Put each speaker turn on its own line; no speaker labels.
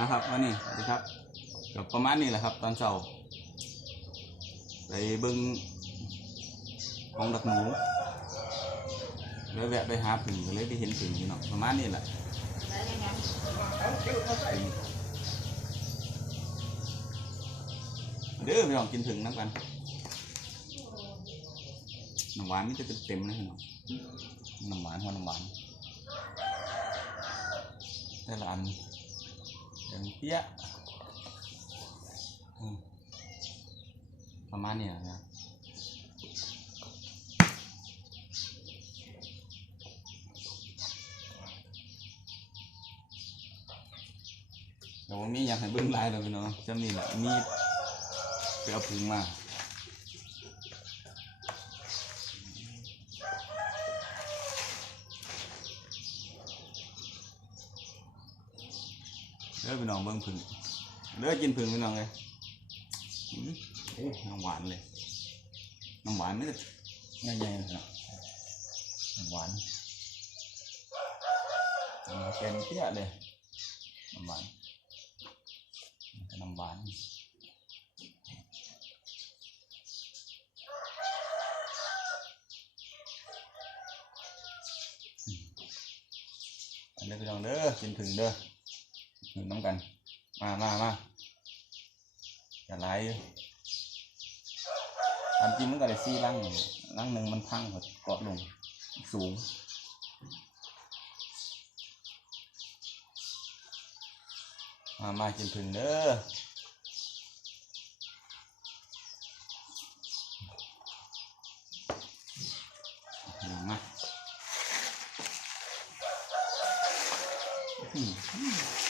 นะครับวันนี้นะครับกับประมาณนี้แหละครับ ตอนเช้าไปเบิงของดักหนู แล้วแวะไปหาผึ่งก็เลยไปเห็นผึ่งนี่เนาะประมาณนี้แหละเดี๋ยวไปลองกินถึงนักกันน้ำหวานนี่จะเต็มนะพี่น้อน้ำหวานหัวน้ำหวานแต่ละอัน yang dia aman ya ya แต่ว่ามีอยากให้เบิ้งลายเลยพี่น้องจะมีแหละมีไปเอาผึ้งมา đứa bên nòn bên phần đứa trên phần bên nòn đây ngon này ngon ngoạn nữa nghe nghe ngon ngoạn kèm cái này đây ngon ngoạn ngon ngoạn đứa bên nòn đứa trên phần đứa หนึ่งน้องกัน มา มามาอย่าไล่ทำจริงมันก็เลยซีร่างหนึ่งร่างหนึ่งมันพังหมดเกาะลงสูง มา มากินพึ่งเด้อ Hmm.